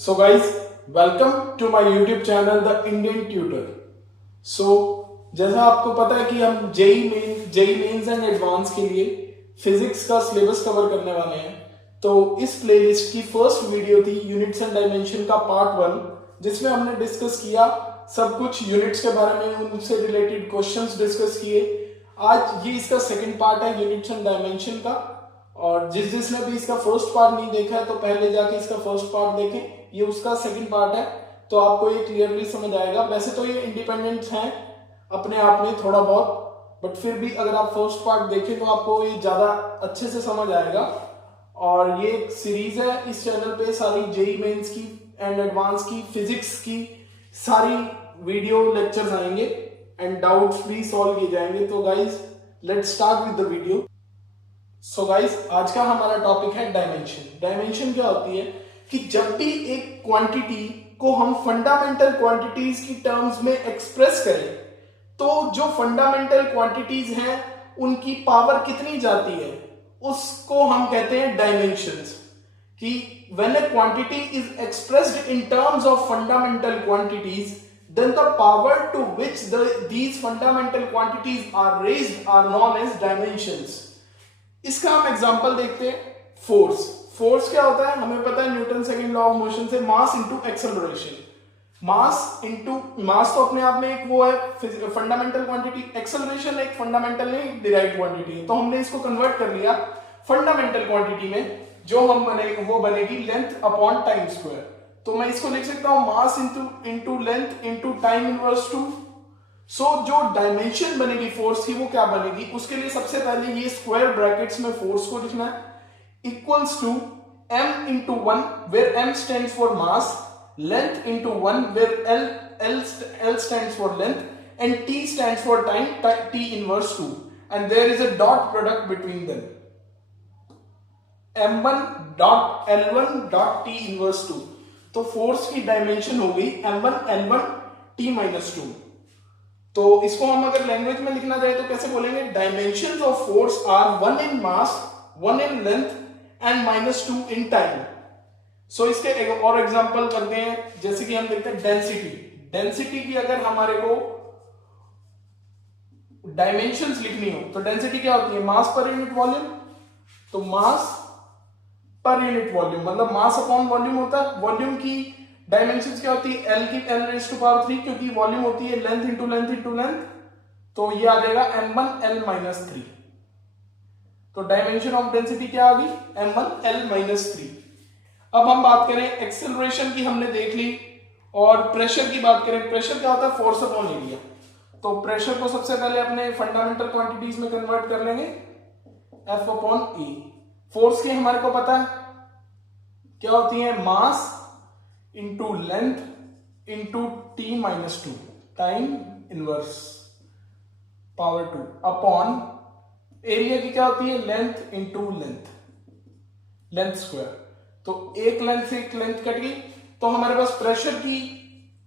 So guys, welcome to my YouTube channel The Indian Tutor. So जैसा आपको पता है कि हम जेई मेंस एंड एडवांस के लिए फिजिक्स का सिलेबस कवर करने वाले हैं। तो इस प्लेलिस्ट की फर्स्ट वीडियो थी यूनिट्स एंड डायमेंशन का पार्ट 1, जिसमें हमने डिस्कस किया सब कुछ यूनिट्स के बारे में, उनसे रिलेटेड क्वेश्चंस डिस्कस किए। आज ये इसका सेकंड पार्ट है यूनिट्स एंड डायमेंशन का, और जिसने भी इसका फर्स्ट पार्ट नहीं देखा है तो पहले जाके इसका फर्स्ट पार्ट देखें, ये उसका सेकंड पार्ट है, तो आपको ये क्लियरली समझ आएगा। वैसे तो ये इंडिपेंडेंट हैं अपने आप में थोड़ा बहुत, बट फिर भी अगर आप फर्स्ट पार्ट देखें तो आपको ये ज्यादा अच्छे से समझ आएगा। और ये एक सीरीज है इस चैनल पे, सारी जेई मेंस की एंड एडवांस की फिजिक्स की सारी वीडियो लेक्चर्स आएंगे एंड डाउट्स भी सॉल्व किए जाएंगे। तो guys let's start with the video. So guys आज का हमारा टॉपिक है डायमेंशन। डायमेंशन क्या होती है कि जब भी एक क्वांटिटी को हम फंडामेंटल क्वांटिटीज की टर्म्स में एक्सप्रेस करें, तो जो फंडामेंटल क्वांटिटीज हैं उनकी पावर कितनी जाती है उसको हम कहते हैं डायमेंशंस। कि when a quantity is expressed in terms of fundamental quantities, then the power to which these fundamental quantities are raised are known as dimensions. इसका हम एग्जांपल देखते हैं। फोर्स। फोर्स क्या होता है हमें पता है, Newton second law of motion से मास इनटू एक्सेलरेशन। मास तो अपने आप में एक वो है फंडामेंटल क्वांटिटी, एक्सेलरेशन एक फंडामेंटल नहीं डिराइव्ड क्वांटिटी है। तो हमने इसको कन्वर्ट कर लिया फंडामेंटल क्वांटिटी में, जो हम वो बनेगी लेंथ अपॉन टाइम स्क्वायर। तो मैं इसको लिख सकता हूं mass into length into time inverse 2। सो जो डायमेंशन बनेगी फोर्स की वो क्या बनेगी, उसके लिए सबसे पहले ये स्क्वायर ब्रैकेट्स में फोर्स को लिखना है, equals to m into 1 where m stands for mass, length into 1 where l stands for length and t stands for time, t inverse 2, and there is a dot product between them, m1 dot l1 dot t inverse 2। तो force की dimension हो गई m1 l1 t minus 2। तो इसको हम अगर language में लिखना चाहे तो कैसे बोलेंगे, dimensions of force are 1 in mass, 1 in length and -2 in time. So इसके और एग्जांपल करते हैं, जैसे कि हम देखते हैं डेंसिटी। डेंसिटी की अगर हमारे को डायमेंशंस लिखनी हो तो डेंसिटी क्या होती है, मास पर यूनिट वॉल्यूम। तो मास पर यूनिट वॉल्यूम मतलब मास अपॉन वॉल्यूम होता है। वॉल्यूम की डायमेंशंस क्या होती है, L की L रेज़ टू पावर 3, क्योंकि वॉल्यूम होती है length into length into length. तो ये आ जाएगा m1 L माइनस 3। तो डायमेंशन ऑफ डेंसिटी क्या आ गई, m1 L माइनस 3। अब हम बात करें एक्सेलरेशन की, हमने देख ली, और प्रेशर की बात करें। प्रेशर क्या होता है, फोर्स अपॉन एरिया। तो प्रेशर को सबसे पहले अपने फंडामेंटल क्वांटिटीज में कन्वर्ट कर लेंगे, F अपॉन E। फोर्स की हमारे को पता है क्या होती है, mass into length into T minus 2 time inverse power 2 upon area की क्या होती है, length into length, length square. तो एक लेंथ से एक लेंथ कट गई, तो हमारे पास प्रेशर की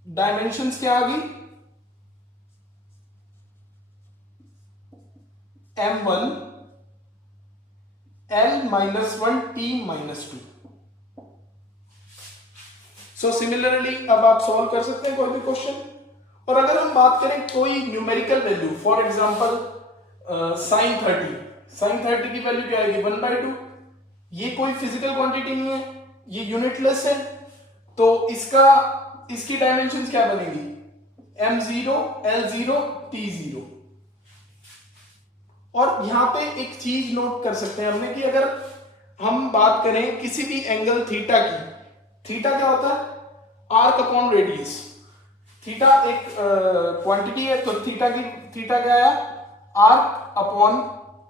डायमेंशंस क्या आ गई, m1 L minus 1 T minus 2। So similarly अब आप सॉल्व कर सकते हैं कोई भी क्वेश्चन। और अगर हम बात करें कोई numerical value, for example sine 30 की वैल्यू क्या आएगी, 1/2। ये कोई फिजिकल क्वांटिटी नहीं है, ये यूनिटलेस है। तो इसकी डायमेंशंस क्या बनेगी, m0 L0 T0। और यहां पे एक चीज नोट कर सकते हैं हमने कि अगर हम बात करें किसी भी एंगल थीटा की, थीटा क्या होता है, आर्क अपॉन रेडियस। थीटा एक क्वांटिटी है, तो थीटा क्या है, आर्क अपॉन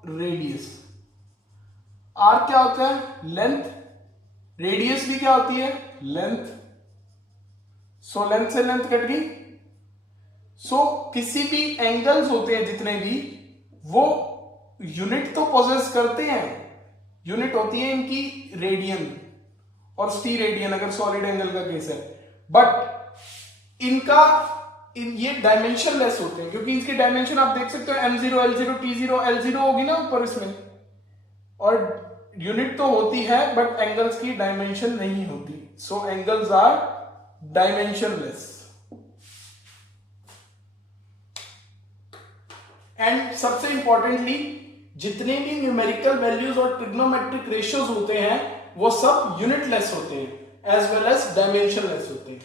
रेडियस। आर्क क्या होता है, लेंथ, रेडियस भी क्या होती है, लेंथ। सो लेंथ से लेंथ कट गई। सो किसी भी एंगल्स होते हैं जितने भी, वो यूनिट तो पोजेस करते हैं। यूनिट होती है इनकी रेडियन और स्टी रेडियन अगर सॉलिड एंगल का केस है, बट ये डायमेंशन लेस होते हैं, क्योंकि इसकी डायमेंशन आप देख सकते हो m0 L0 T0 L0 होगी ना ऊपर इसमें, और यूनिट तो होती है बट एंगल्स की डायमेंशन नहीं होती। So angles are dimensionless. And सबसे इंपॉर्टेंटली जितने भी न्यूमेरिकल वैल्यूज और ट्रिग्नोमेट्रिक रेशियोज होते हैं वो सब यूनिटलेस होते हैं एज वेल एज डायमेंशनलेस होते हैं।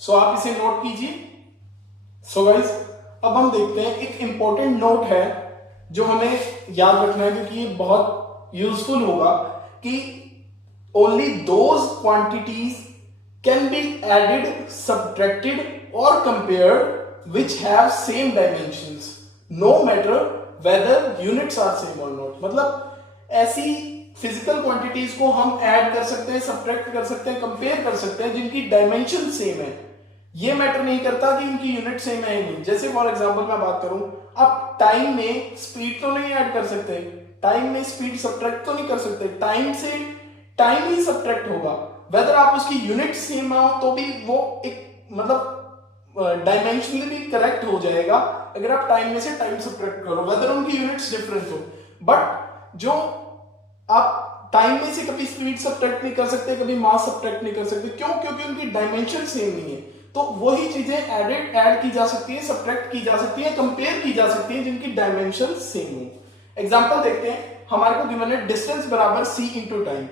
सो आप इसे नोट कीजिए। सो गाइस अब हम देखते हैं, एक इंपॉर्टेंट नोट है जो हमें याद रखना है क्योंकि ये बहुत यूजफुल होगा, कि only those quantities can be added, subtracted और compared which have same dimensions no matter whether units are same और नॉट। मतलब ऐसी फिजिकल क्वांटिटीज को हम ऐड कर सकते हैं, सब्ट्रैक्ट कर सकते हैं, कंपेयर कर सकते हैं जिनकी डायमेंशन सेम है। ये मैटर नहीं करता कि इनकी यूनिट सेम है नहीं। जैसे फॉर एग्जांपल मैं बात करूं, आप टाइम में स्पीड तो नहीं ऐड कर सकते, टाइम में स्पीड सब्ट्रैक्ट तो नहीं कर सकते, टाइम से टाइम ही सब्ट्रैक्ट होगा। वेदर आप उसकी यूनिट सेम हो तो भी वो एक मतलब डायमेंशनली करेक्ट हो जाएगा अगर आप टाइम में से टाइम सब्ट्रैक्ट करो, वेदर उनकी यूनिट्स डिफरेंट हो। बट जो आप टाइम में से कभी स्पीड सब्ट्रैक्ट नहीं कर सकते, कभी मास सब्ट्रैक्ट नहीं कर सकते, क्यों? क्योंकि उनकी डायमेंशन सेम नहीं है। तो वही चीजें ऐड की जा सकती है, सब्ट्रैक्ट की जा सकती है, कंपेयर की जा सकती है जिनकी डायमेंशन सेम हो। एग्जांपल देखते हैं, हमारे को गिवन है डिस्टेंस बराबर c इंटू टाइम,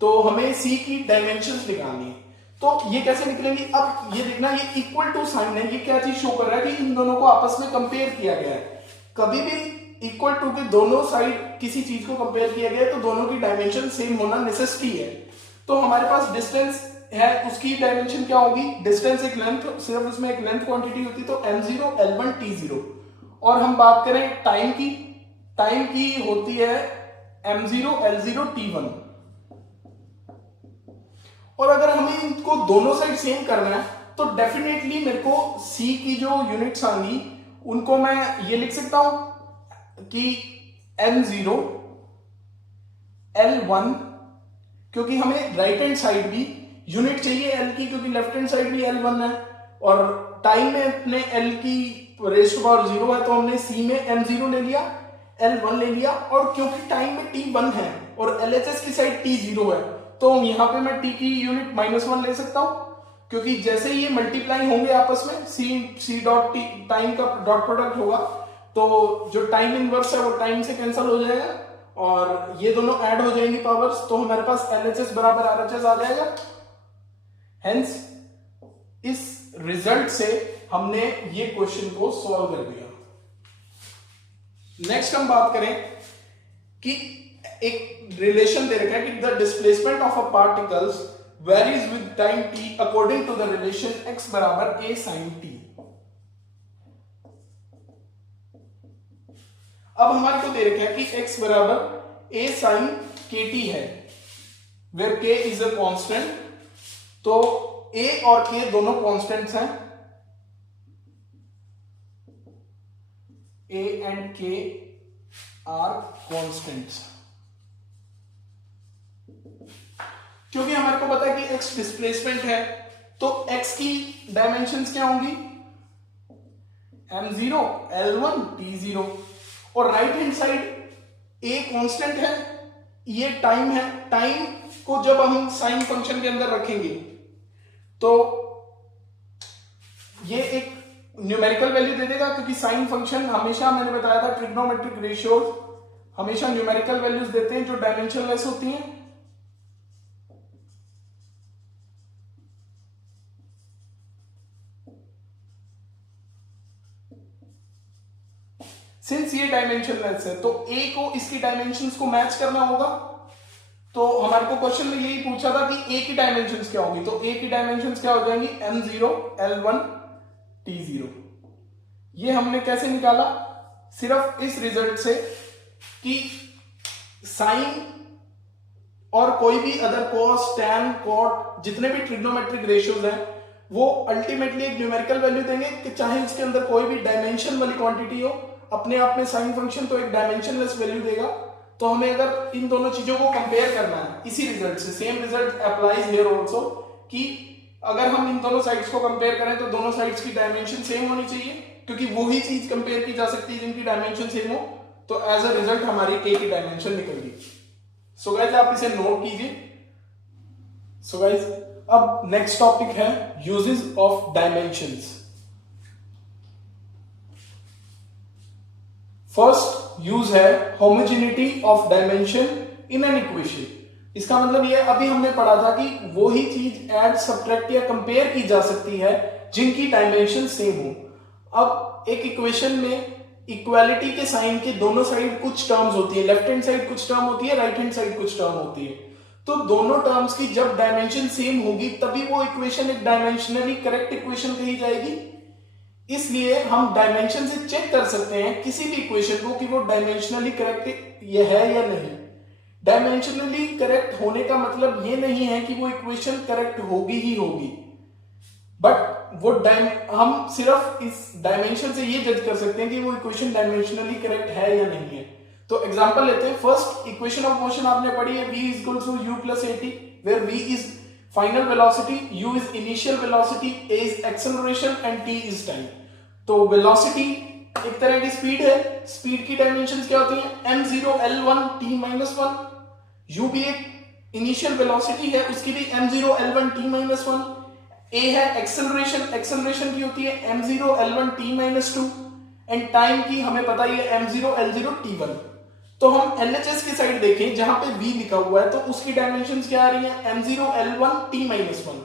तो हमें c की डायमेंशंस निकालनी है। तो ये कैसे निकलेंगी? अब ये देखना, ये इक्वल टू साइन है, ये क्या चीज शो कर रहा है कि इन दोनों को आपस में कंपेयर किया गया है। कभी भी इक्वल टू के दोनों साइड किसी चीज को कंपेयर किया गया है तो दोनों की डायमेंशन सेम होना नेसेसिटी है। तो हमारे पास डिस्टेंस है, उसकी डायमेंशन क्या होगी? डिस्टेंस एक लेंथ, सिर्फ उसमें एक लेंथ क्वांटिटी होती है, तो m0 l1 t0। और हम बात करें टाइम की, टाइम की होती है m0 l0 t1। और अगर हमें इनको दोनों साइड सेम करना है तो डेफिनेटली मेरे को c की जो यूनिट्स आएंगी उनको मैं ये लिख सकता हूं कि m0 l1, क्योंकि हमें राइट हैंड साइड भी यूनिट चाहिए l की, क्योंकि लेफ्ट हैंड साइड भी l1 है, और टाइम में अपने l की रेज़ टू पावर 0 है तो हमने c में m0 ले लिया, l1 ले लिया, और क्योंकि टाइम में t1 है और LHS की साइड t0 है तो यहां पे मैं t की यूनिट -1 ले सकता हूं, क्योंकि जैसे ही ये मल्टीप्लाई होंगे आपस में c डॉट t टाइम का डॉट प्रोडक्ट होगा तो जो टाइम इनवर्स है वो टाइम से कैंसिल हो जाएगा और ये दोनों ऐड हो जाएंगी पावर्स, तो हमारे पास LHS बराबर RHS आ जाएगा। हेंस इस रिजल्ट से हमने ये क्वेश्चन को सॉल्व कर दिया। नेक्स्ट हम बात करें कि एक रिलेशन दे रखा है कि the displacement of a particles varies with time t according to the relation x बराबर a sin t। अब हमारे को दे रखा है कि x बराबर a sin kt है, where k is a constant. तो a और k दोनों कांस्टेंट्स हैं, a and k are constants. क्योंकि हमारे को पता है कि x डिस्प्लेसमेंट है तो x की डायमेंशंस क्या होंगी? m0 l1 t0। और right hand side a constant है, ये टाइम है, टाइम को जब हम साइन फंक्शन के अंदर रखेंगे तो ये एक न्यूमेरिकल वैल्यू दे देगा, क्योंकि साइन फंक्शन हमेशा, मैंने बताया था, ट्रिग्नोमेट्रिक रेशियोज हमेशा न्यूमेरिकल वैल्यूज देते हैं जो डायमेंशनलेस होती हैं। सिंस ये डायमेंशनलेस है तो a को इसकी डायमेंशंस को मैच करना होगा। तो हमारे को क्वेश्चन में यही पूछा था कि a की डायमेंशंस क्या होगी, तो a की डायमेंशंस क्या हो जाएंगी? m0 l1 t0। ये हमने कैसे निकाला? सिर्फ इस रिजल्ट से कि साइन और कोई भी अदर कॉस, टैन, कॉट, जितने भी ट्रिग्नोमेट्रिक रेशियोज हैं वो अल्टीमेटली एक न्यूमेरिकल वैल्यू देंगे कि चाहे उसके अंदर कोई भी डायमेंशन वाली क्वांटिटी हो, अपने आप में साइन फंक्शन तो एक डायमेंशनलेस वैल्यू देगा। तो हमें अगर इन दोनों चीजों को कंपेयर करना है इसी रिजल्ट से, same result applies here also, कि अगर हम इन दोनों साइड्स को कंपेयर करें तो दोनों साइड्स की डायमेंशन सेम होनी चाहिए, क्योंकि वही चीज कंपेयर की जा सकती है जिनकी डायमेंशन सेम हो। तो एज अ रिजल्ट हमारी a की डायमेंशन निकल गई। सो गाइस आप इसे नोट कीजिए। सो गाइस, अब नेक्स्ट टॉपिक है uses of dimensions. First use है homogeneity of dimension in an equation. इसका मतलब ये अभी हमने पढ़ा था कि वो ही चीज ऐड, सब्ट्रैक्ट या कंपेयर की जा सकती है जिनकी डायमेंशन सेम हो। अब एक इक्वेशन में इक्वालिटी के साइन के दोनों साइड कुछ टर्म्स होती है, लेफ्ट हैंड साइड कुछ टर्म होती है, राइट हैंड साइड कुछ टर्म होती है। तो दोनों टर्म्स की जब डायमेंशन सेम होगी तभी वो इक्वेशन एक डायमेंशनली करेक्ट इक्वेशन कही जाएगी। इसलिए हम डायमेंशन से चेक कर सकते हैं किसी भी इक्वेशन को कि वो डायमेंशनली करेक्ट ये है या नहीं। डायमेंशनली करेक्ट होने का मतलब ये नहीं है कि वो इक्वेशन करेक्ट होगी ही होगी, बट वो हम सिर्फ इस डायमेंशन से ये जज कर सकते हैं कि वो इक्वेशन डायमेंशनली करेक्ट है या नहीं है। तो एग्जांपल लेते हैं। फर्स्ट इक्वेशन ऑफ मोशन आपने पढ़ी है, v equals to u plus at, where v is final velocity, u is initial velocity, a is acceleration and t is time. तो वेलोसिटी एक तरह की स्पीड है, स्पीड की डायमेंशंस क्या होती हैं, m0 l1 t-1। u भी एक इनिशियल वेलोसिटी है, उसकी भी m0 l1 t-1। a है एक्सेलरेशन, एक्सेलरेशन की होती है m0 l1 t-2 and time की हमें पता ही है m0 l0 t1। तो हम LHS की साइड देखें जहां पे v लिखा हुआ है तो उसकी डायमेंशंस क्या आ रही है, m0 l1 t-1।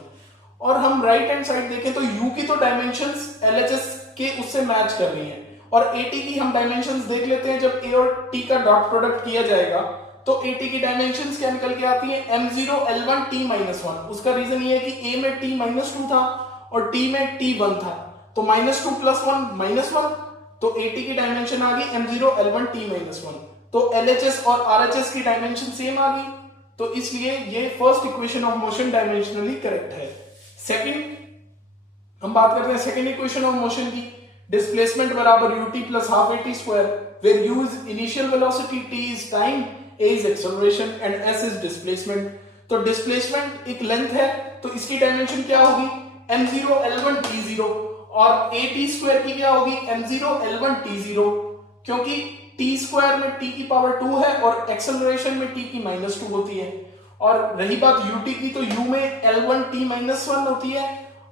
और हम राइट हैंड साइड देखें तो u की तो डायमेंशंस LHS के उससे मैच कर रही हैं। और AT की हम डायमेंशंस देख लेते हैं, जब a और t का डॉट प्रोडक्ट किया जाएगा तो AT की डायमेंशंस क्या निकल के आती है, m0 l1 t-1। उसका रीजन ये है कि a में t-2 था और t में t1 था, तो -2 + 1 -1, तो AT की डायमेंशन आ गई m0 l1 t-1। तो LHS और RHS की डायमेंशन सेम आ गई, तो इसलिए ये first equation of motion dimensionally correct है। सेकंड हम बात करते हैं सेकंड इक्वेशन ऑफ मोशन की, डिस्प्लेसमेंट बराबर ut plus half at square, where u is initial velocity, t is time, a is acceleration and s is displacement. तो displacement एक length है तो इसकी डायमेंशन क्या होगी, m0 l1 t0, और at स्क्वायर की क्या होगी, m0 l1 t0, क्योंकि t स्क्वायर में t की पावर 2 है और एक्सेलरेशन में t की -2 होती है। और रही बात ut की, तो u में l1 t-1 होती है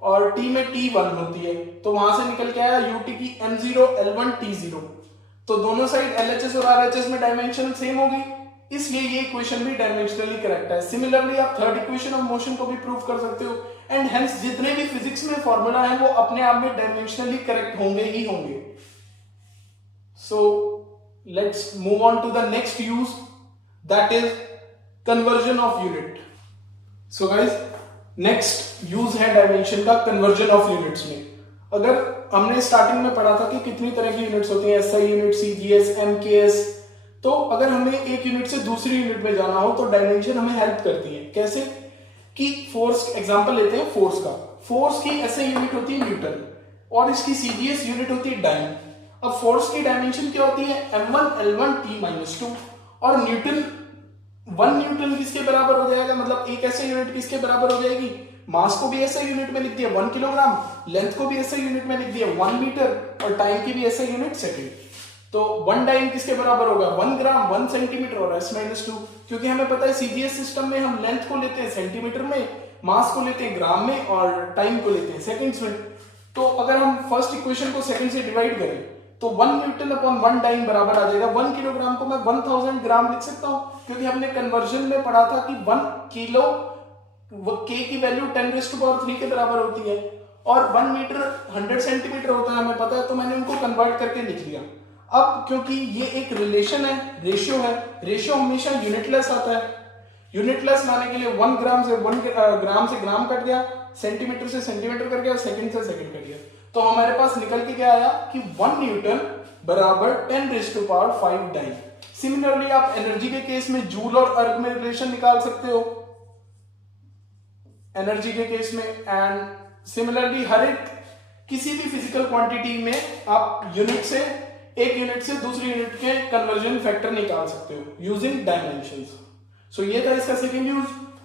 और t में t1 होती है, तो वहां से निकल के आया ut की m0 l1 t0। तो दोनों साइड LHS और RHS में डायमेंशन सेम होगी, इसलिए ये इक्वेशन भी डायमेंशनली करेक्ट है। सिमिलरली आप थर्ड इक्वेशन ऑफ मोशन को भी प्रूव कर सकते हो, एंड हेंस जितने भी फिजिक्स में फॉर्मूला है वो अपने आप में डायमेंशनली करेक्ट होंगे ही होंगे। So let's move on to the next use, that is conversion of unit. So guys, next use है डायमेंशन का conversion of units में। अगर हमने स्टार्टिंग में पढ़ा था कि कितनी तरह की यूनिट्स होती हैं, SI यूनिट, CGS, MKS, तो अगर हमें एक यूनिट से दूसरी यूनिट में जाना हो तो डायमेंशन हमें हेल्प करती है। कैसे कि फोर्स, एग्जांपल लेते हैं फोर्स का। फोर्स की SI यूनिट होती है न्यूटन और इसकी CGS यूनिट होती है डाइन। अब फोर्स की डायमेंशन क्या होती है, m1 l1 t-2, और न्यूटन 1 न्यूटन किसके बराबर हो जाएगा, मतलब एक ऐसे यूनिट किसके बराबर हो जाएगी, मास को भी ऐसे यूनिट में लिख दिया 1 किलोग्राम, लेंथ को भी ऐसे यूनिट में लिख दिया 1 मीटर, और टाइम की भी ऐसे यूनिट सेकंड। तो 1 टाइम किसके बराबर होगा, 1 ग्राम, 1 सेंटीमीटर और s-2, क्योंकि हमें पता है CGS सिस्टम में हम लेंथ को लेते हैं सेंटीमीटर में, मास को लेते हैं ग्राम में और टाइम को लेते हैं सेकंड्स में। तो अगर हम फर्स्ट इक्वेशन को सेकंड से डिवाइड करें तो 1 न्यूटन अपॉन 1 टाइम बराबर आ जाएगा 1 किलोग्राम को मैं 1000 ग्राम लिख सकता हूं, क्योंकि हमने कन्वर्जन में पढ़ा था कि 1 किलो k की वैल्यू 10⁻³ के बराबर होती है और 1 मीटर 100 सेंटीमीटर होता है हमें पता है, तो मैंने उनको कन्वर्ट करके लिख लिया। अब क्योंकि ये एक रिलेशन है, रेशियो है, रेशियो हमेशा यूनिटलेस आता है। यूनिटलेस लाने के लिए 1 ग्राम से 1 ग्राम से ग्राम कट गया, सेंटीमीटर से सेंटीमीटर कट गया, सेकंड से सेकंड कट गया, तो हमारे पास निकल के क्या आया कि 1 न्यूटन बराबर 10⁵ टाइम। सिमिलरली आप एनर्जी के केस में जूल और अर्ग में रिलेशन निकाल सकते हो एनर्जी के केस में, एंड सिमिलरली हर एक किसी भी फिजिकल क्वांटिटी में आप यूनिट से एक यूनिट से दूसरी यूनिट के कन्वर्जन फैक्टर निकाल सकते हो यूजिंग डायमेंशंस। सो ये था इसका सेकंड यूज,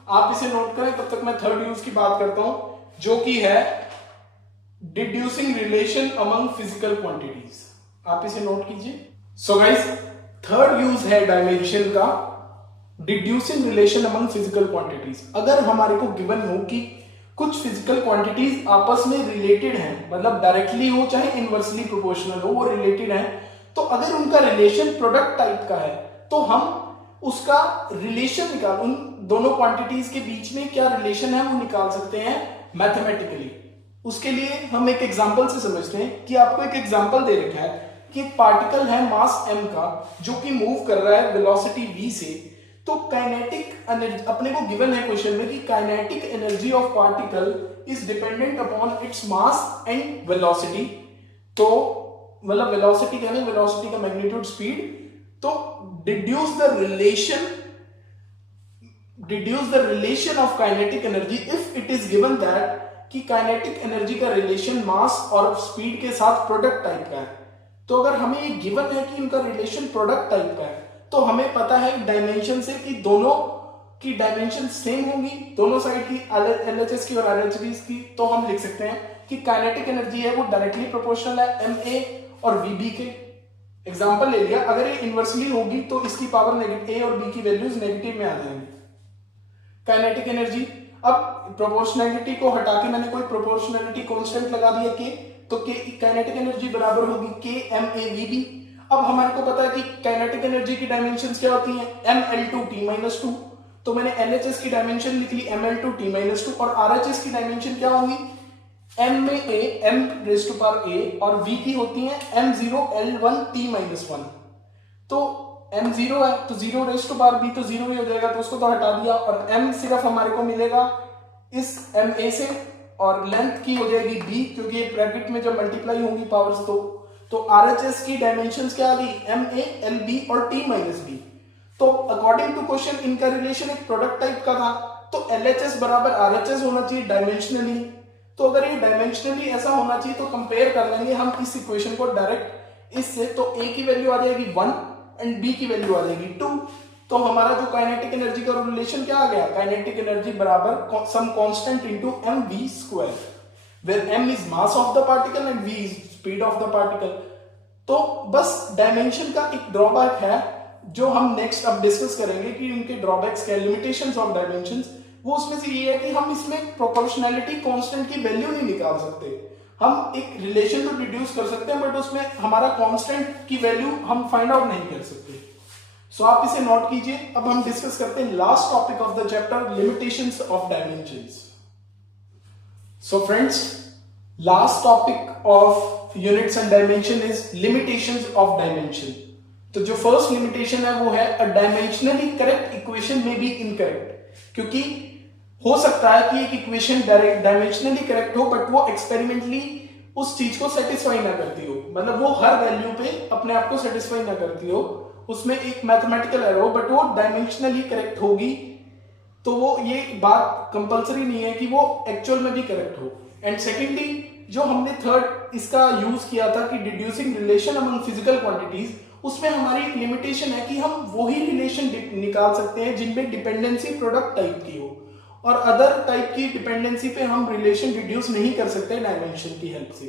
आप इसे नोट करें, तब तक मैं थर्ड यूज की बात करता हूं जो कि है डिड्यूसिंग रिलेशन अमंग फिजिकल क्वांटिटीज। आप इसे नोट कीजिए। सो गाइस, थर्ड यूज है डायमेंशन का डिड्यूसिंग रिलेशन अमंग फिजिकल क्वांटिटीज। अगर हमारे को गिवन हो कि कुछ फिजिकल क्वांटिटीज आपस में रिलेटेड हैं, मतलब डायरेक्टली हो चाहे इनवर्सली प्रोपोर्शनल हो, वो रिलेटेड हैं, तो अगर उनका रिलेशन प्रोडक्ट टाइप का है तो हम उसका रिलेशन निकाल, उन दोनों क्वांटिटीज के बीच में क्या रिलेशन है वो निकाल सकते हैं मैथमेटिकली। उसके लिए हम एक एग्जांपल से समझते हैं कि आपको एक एग्जांपल दे रखा है कि एक पार्टिकल है मास m का जो कि मूव कर रहा है वेलोसिटी v से। तो काइनेटिक एनर्जी अपने को गिवन है क्वेश्चन में कि kinetic energy of particle is dependent upon its mass and velocity. तो मतलब वेलोसिटी कहने, वेलोसिटी का मैग्नीट्यूड स्पीड। तो deduce the relation of kinetic energy if it is given that कि काइनेटिक एनर्जी का रिलेशन मास और स्पीड के साथ प्रोडक्ट टाइप का है। तो अगर हमें ये गिवन है कि उनका रिलेशन प्रोडक्ट टाइप का है तो हमें पता है डायमेंशन से कि दोनों की डायमेंशन सेम होंगी, दोनों साइड की एलएचएस की और आरएचएस की। तो हम लिख सकते हैं कि काइनेटिक एनर्जी है वो डायरेक्टली प्रोपोर्शनल है ma और vb के। एग्जांपल ले लिया, अगर ये इनवर्सली होगी तो इसकी पावर नेगेटिव, a और b की वैल्यूज नेगेटिव में आ जाएंगी। काइनेटिक एनर्जी, अब प्रोपोर्शनैलिटी को हटा के मैंने कोई प्रोपोर्शनैलिटी कांस्टेंट लगा दिया k, तो काइनेटिक एनर्जी बराबर होगी k ma vb। अब हमारे को पता है कि काइनेटिक एनर्जी की डायमेंशंस क्या होती हैं, ml2t-2। तो मैंने LHS की डायमेंशन लिख ली ml2t-2 और RHS की डायमेंशन क्या होंगी, m में a m⁴ और v की होती है m0l1t-1। तो m0 है तो 0⁴b तो 0 ही हो जाएगा, तो उसको तो हटा दिया। और m सिर्फ हमारे को मिलेगा इस ma से और लेंथ की हो जाएगी b, क्योंकि ये ब्रैकेट में जब मल्टीप्लाई होंगी पावर्स तो RHS की डायमेंशंस क्या आ गई, ma lb और t-b। तो अकॉर्डिंग टू क्वेश्चन इनका रिलेशन एक प्रोडक्ट टाइप का था, तो LHS बराबर RHS होना चाहिए डायमेंशनली। तो अगर ये डायमेंशनली ऐसा होना चाहिए तो कंपेयर कर लेंगे हम इस इक्वेशन को डायरेक्ट इससे, तो a की वैल्यू आ जाएगी 1 एंड b की वैल्यू आ जाएगी 2। तो हमारा जो काइनेटिक एनर्जी का रिलेशन क्या आ गया, काइनेटिक एनर्जी बराबर some constant into mv², where m is mass of the particle and v is speed of the particle. तो बस डायमेंशन का एक ड्रॉबैक है जो हम नेक्स्ट अब डिस्कस करेंगे कि उनके ड्रॉबैक्स क्या, लिमिटेशंस ऑफ डायमेंशंस। वो उसमें से ये है कि हम इसमें प्रोपोर्शनैलिटी कांस्टेंट की वैल्यू नहीं निकाल सकते। हम एक रिलेशन तो डिड्यूस कर सकते हैं बट उसमें हमारा कांस्टेंट की वैल्यू हम फाइंड आउट नहीं कर सकते। सो आप इसे नोट कीजिए। अब हम डिस्कस करते हैं last topic of the chapter, limitations of dimensions. So friends, last topic of units and dimension is limitations of dimension. तो जो फर्स्ट लिमिटेशन है वो है अ डायमेंशनली करेक्ट इक्वेशन में बी इनकरेक्ट, क्योंकि हो सकता है कि एक इक्वेशन डायमेंशनली करेक्ट हो बट वो एक्सपेरिमेंटली उस चीज को सेटिस्फाई ना करती हो, मतलब वो हर वैल्यू पे अपने आप को सेटिस्फाई ना करती हो, उसमें एक मैथमेटिकल एरर हो बट वो डायमेंशनली करेक्ट होगी। तो वो ये बात कंपलसरी नहीं है कि वो एक्चुअल में भी करेक्ट हो। एंड सेकेंडली जो हमने थर्ड इसका यूज किया था कि डिड्यूसिंग रिलेशन अमंग फिजिकल क्वांटिटीज, उसमें हमारी एक लिमिटेशन है कि हम वही रिलेशन निकाल सकते हैं जिनमें डिपेंडेंसी प्रोडक्ट टाइप की हो, और अदर टाइप की डिपेंडेंसी पे हम रिलेशन रिड्यूस नहीं कर सकते डायमेंशन की हेल्प से।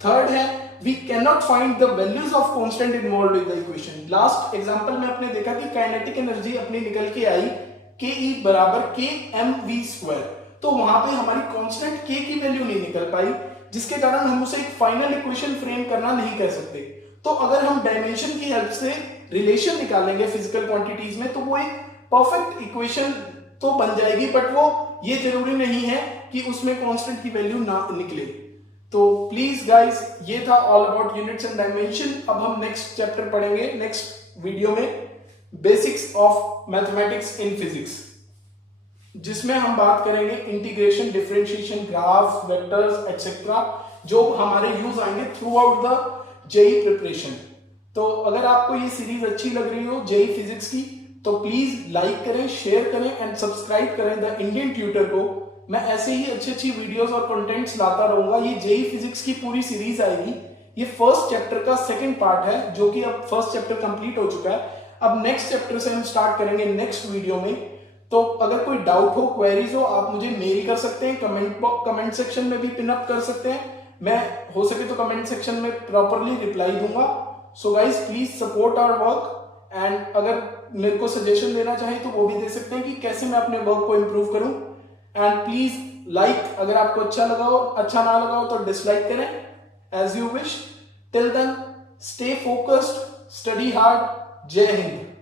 थर्ड है we can not find the values of constant involved in the equation. Last example में आपने देखा कि काइनेटिक एनर्जी अपनी निकल के आई ke बराबर kmv², तो वहां पे हमारी कांस्टेंट k की वैल्यू नहीं निकल पाई, जिसके कारण हम उसे एक फाइनल इक्वेशन फ्रेम करना नहीं कर सकते। तो अगर हम डायमेंशन की हेल्प से रिलेशन निकालेंगे फिजिकल क्वांटिटीज में तो वो एक परफेक्ट इक्वेशन तो बन जाएगी, बट वो ये जरूरी नहीं है कि उसमें कांस्टेंट की वैल्यू ना निकले। तो प्लीज गाइस, ये था all about units and dimension. अब हम नेक्स्ट चैप्टर पढ़ेंगे नेक्स्ट वीडियो में, basics of mathematics in physics, जिसमें हम बात करेंगे integration, differentiation, graph, vectors etcetera, जो हमारे यूज आएंगे throughout the JEE preparation. तो अगर आपको ये सीरीज अच्छी लग रही हो जेई फिजिक्स की तो प्लीज लाइक करें, शेयर करें एंड सब्सक्राइब करें द इंडियन ट्यूटर को। मैं ऐसे ही अच्छी अच्छी वीडियोस और कंटेंट्स लाता रहूंगा। ये जेई फिजिक्स की पूरी सीरीज आएगी। ये फर्स्ट चैप्टर का सेकंड पार्ट है, जो कि अब फर्स्ट चैप्टर कंप्लीट हो चुका है। अब नेक्स्ट चैप्टर से हम स्टार्ट करेंगे नेक्स्ट वीडियो में। तो अगर कोई डाउट हो, क्वेरीज हो, आप मुझे मेल कर सकते हैं, कमेंट सेक्शन में भी पिन अप कर सकते हैं। मैं हो सके तो कमेंट सेक्शन में प्रॉपरली रिप्लाई दूंगा। So guys please support our work, and अगर मेरे को सजेशन देना चाहें तो वो भी दे सकते हैं कि कैसे मैं अपने वर्क को इम्प्रूव करूं। एंड प्लीज लाइक अगर आपको अच्छा लगा हो, अच्छा ना लगा हो तो डिसलाइक करें, as you wish. Till then stay focused, study hard. जय हिंद।